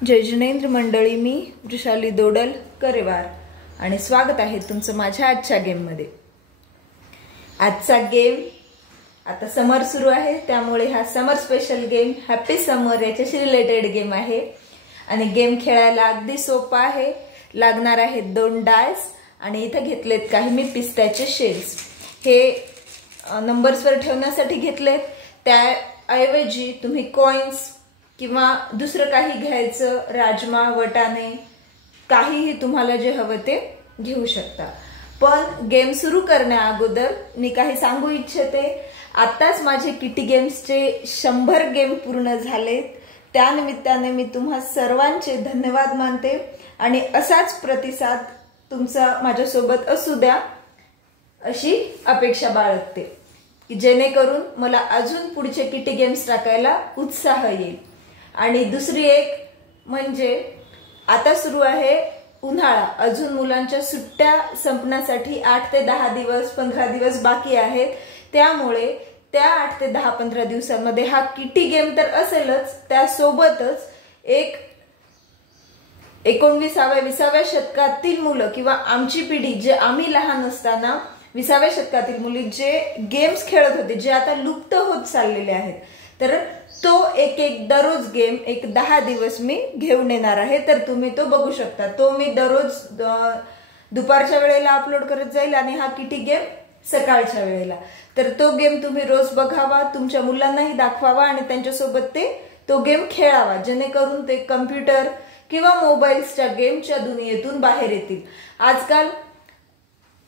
जय जिनेंद्र मंडळी, मी वृषाली दोडल करेवार आणि स्वागत आहे तुमचं माझ्या आजच्या गेम मध्ये। आजचा गेम आता समर सुरू आहे, त्यामुळे हा समर स्पेशल गेम हॅपी समर याच्याशी रिलेटेड गेम आहे आणि गेम खेळायला अगदी सोपा आहे। लागणार आहेत 2 डायस आणि इथे घेतलेत काही मी पिस्त्याचे शेल्स। हे नंबर्सवर ठेवण्यासाठी घेतलेत, त्याऐवजी तुम्ही कॉइन्स किंवा दुसरं काही घ्यायचं, राजमा, वटाणे, काहीही तुम्हाला जे हवं ते घेऊ शकता। पण गेम सुरू करण्या अगोदर मी काही सांगू इच्छिते। आताच माझे किटी गेम्सचे 100 गेम पूर्ण झालेत, त्यानिमित्ताने मी तुम्हा सर्वांचे धन्यवाद मानते आणि असाच प्रतिसाद तुमचा माझ्यासोबत असू द्या अशी अपेक्षा बाळगते, की जेणेकरून मला अजून पुढचे किटी गेम्स टाकायला उत्साह येईल। आणि दुसरी एक म्हणजे आता सुरू आहे उन्हाळा, अजून मुलांच्या सुट्ट्या संपण्यासाठी 8 ते 10 दिवस 15 दिवस बाकी आहेत, त्यामुळे त्या 8 ते 10-15 दिवसांमध्ये हा किटी गेम तर असेलच, त्यासोबतच एक 19व्या-20व्या शतकातील मुलं किंवा आमची पिढी, जे आम्ही लहान असताना 20व्या शतकातील मुली जे गेम्स खेळत होते, जे आता लुप्त होत चाललेले आहेत, तर तो एक दररोज गेम 10 दिवस मी घेऊन येणार आहे। तर तुम्ही तो बघू शकता। तो मी दररोज दुपारच्या वेळेला अपलोड करत जाईल आणि हा किटी गेम सकाळच्या वेळेला। तर तो गेम तुम्ही रोज बघावा, तुमच्या मुलांनाही दाखवावा आणि त्यांच्यासोबत तो गेम खेळावा, जेणेकरून ते कम्प्युटर किंवा मोबाईल्सच्या गेमच्या दुनियेतून बाहेर येतील। आजकाल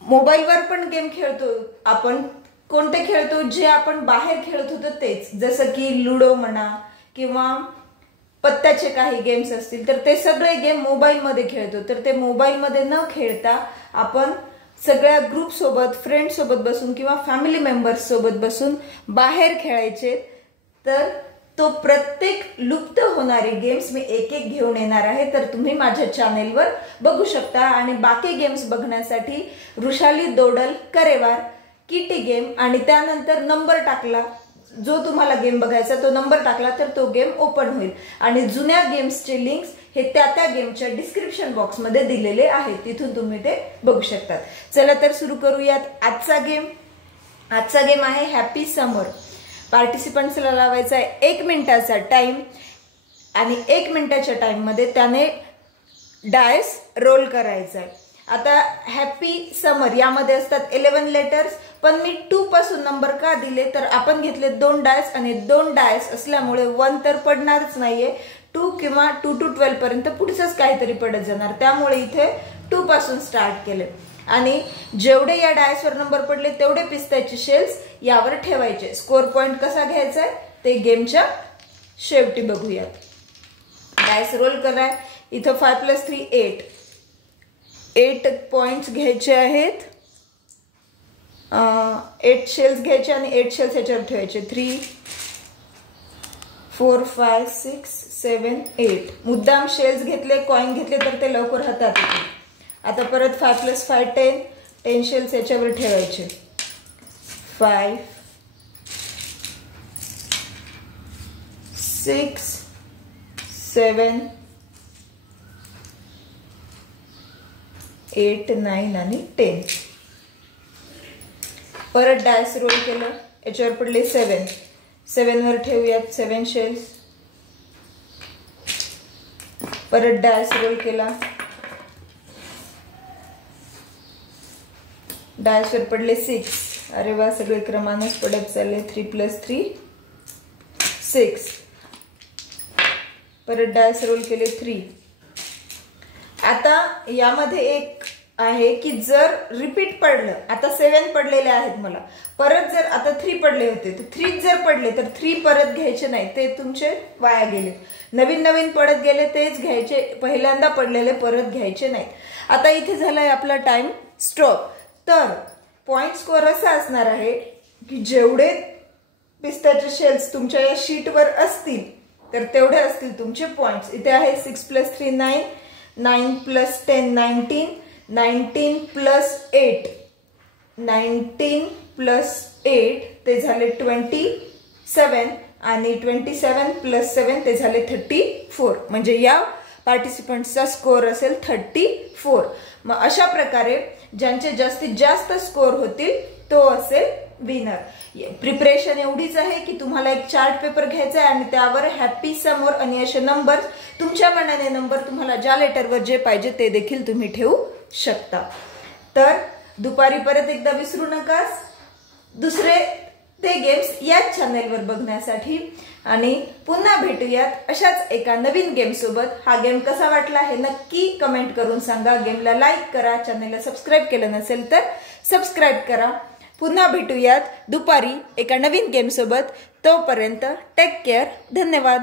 मोबाईलवर पण गेम खेळतो आपण, कोणते खेळतो, जे आपण बाहेर खेळत होतो तेच, जसं की लुडो म्हणा किंवा पत्त्याचे काही गेम्स असतील, तर ते सगळे गेम मोबाईल मध्ये खेळतो। तर ते मोबाईल मध्ये न खेळता आपण सगळ्या ग्रुप सोबत, फ्रेंड सोबत बसून किंवा फॅमिली मेंबर्स सोबत बसून बाहेर खेळायचे। तर तो प्रत्येक लुप्त होणारे गेम्स मी एक घेऊन येणार आहे, तर तुम्ही माझ्या चॅनेलवर बघू शकता। आणि बाकी गेम्स बघण्यासाठी वृषाली दोडल करेवार किटी गेम आणि त्यानंतर नंबर टाकला, जो तुम्हाला गेम बघायचा तो नंबर टाकला तर तो गेम ओपन होईल आणि जुन्या गेम्सचे लिंक्स हे त्या गेमच्या डिस्क्रिप्शन बॉक्स मध्ये दिलेले आहेत, तिथून तुम्ही ते बघू शकतात। चला तर सुरू करूयात आजचा गेम। आजचा गेम आहे हॅपी समर। पार्टिसिपंट्सला लावायचा आहे 1 मिनिटाचा टाइम आणि 1 मिनिटाच्या टाइम मध्ये त्याने डायस रोल करायचा आहे। आता हॅपी समर यामध्ये असतात 11 लेटर्स, पण मी 2 पासून नंबर का दिले, तर आपण घेतले 2 डायस आणि 2 डायस असल्यामुळे 1 तर पडणारच नाहीये, 2 किंवा 2 to 12 पर्यंत पुढचंच काहीतरी पडत जाणार, त्यामुळे इथे 2 पासून स्टार्ट केले। आणि जेवढे या डायसवर नंबर पडले तेवढे पिस्त्याचे शेल्स यावर ठेवायचे। स्कोर पॉइंट कसा घ्यायचा ते गेमच्या शेवटी बघूयात। डायस रोल करा, इथं 5 + 3 8 पॉइंट्स घ्यायचे आहेत, 8 शेल्स घ्यायचे आणि 8 शेल्स याच्यावर ठेवायचे। 3 4 5 6 7 8 मुद्दाम शेल्स घेतले, कॉइन घेतले तर ते लवकर हातात येतील। आता परत 5 + 5 10 शेल्स याच्यावर ठेवायचे। 5 6 7 8 9 आणि 10। परत डायस रोल केलं, याच्यावर पडले 7 वर ठेवूयात 7 शेल्स। परत डायस रोल केला, डायस वर पडले 6। अरे वा, सगळे क्रमानेच पडत चालले। 3 + 3 6। परत डायस रोल केले 3। आता यामध्ये एक आहे की जर रिपीट पडलं, आता 7 पडलेले आहेत मला, परत जर आता 3 पडले होते तर 3 जर पडले तर 3 परत घ्यायचे नाही, ते तुमचे वाया गेले। नवीन पडत गेले तेच घ्यायचे, पहिल्यांदा पडलेले परत घ्यायचे नाही। आता इथे झालाय आपला टाइम स्टॉप। तर पॉइंट स्कोर असा असणार आहे की जेवढे पिस्त्याचे शेल्स तुमच्या या शीटवर असतील तर तेवढे असतील तुमचे पॉइंट्स। इथे आहे 6 + 3 9 9 + 10 19 19 + 8 19 + 8 ते झाले 27 आणि 27 + 7 ते झाले 34। म्हणजे या पार्टिसिपंट्सचा स्कोअर असेल 34. मग अशा प्रकारे ज्यांचे जास्तीत जास्त स्कोअर होतील तो असेल विनर. प्रिपरेशन एवढीच आहे की तुम्हाला एक चार्ट पेपर घ्यायचा आहे आणि त्यावर हॅपी समोर आणि असे नंबर, तुमच्या मनाने नंबर तुम्हाला ज्या लेटरवर जे पाहिजे ते देखील तुम्ही ठेवू शकता. तर दुपारी परत एकदा विसरू नका दुसरे ते गेम्स याच चॅनेलवर बघण्यासाठी. आणि पुन्हा भेटूयात अशाच एका नवीन गेम सोबत. हा गेम कसा वाटला हे नक्की कमेंट करून सांगा. गेमला लाईक करा, चॅनेलला सबस्क्राईब केलं नसेल तर सबस्क्राईब करा. पुन्हा भेटूयात दुपारी एका नवीन गेम सोबत. तोपर्यंत टेक केअर. धन्यवाद.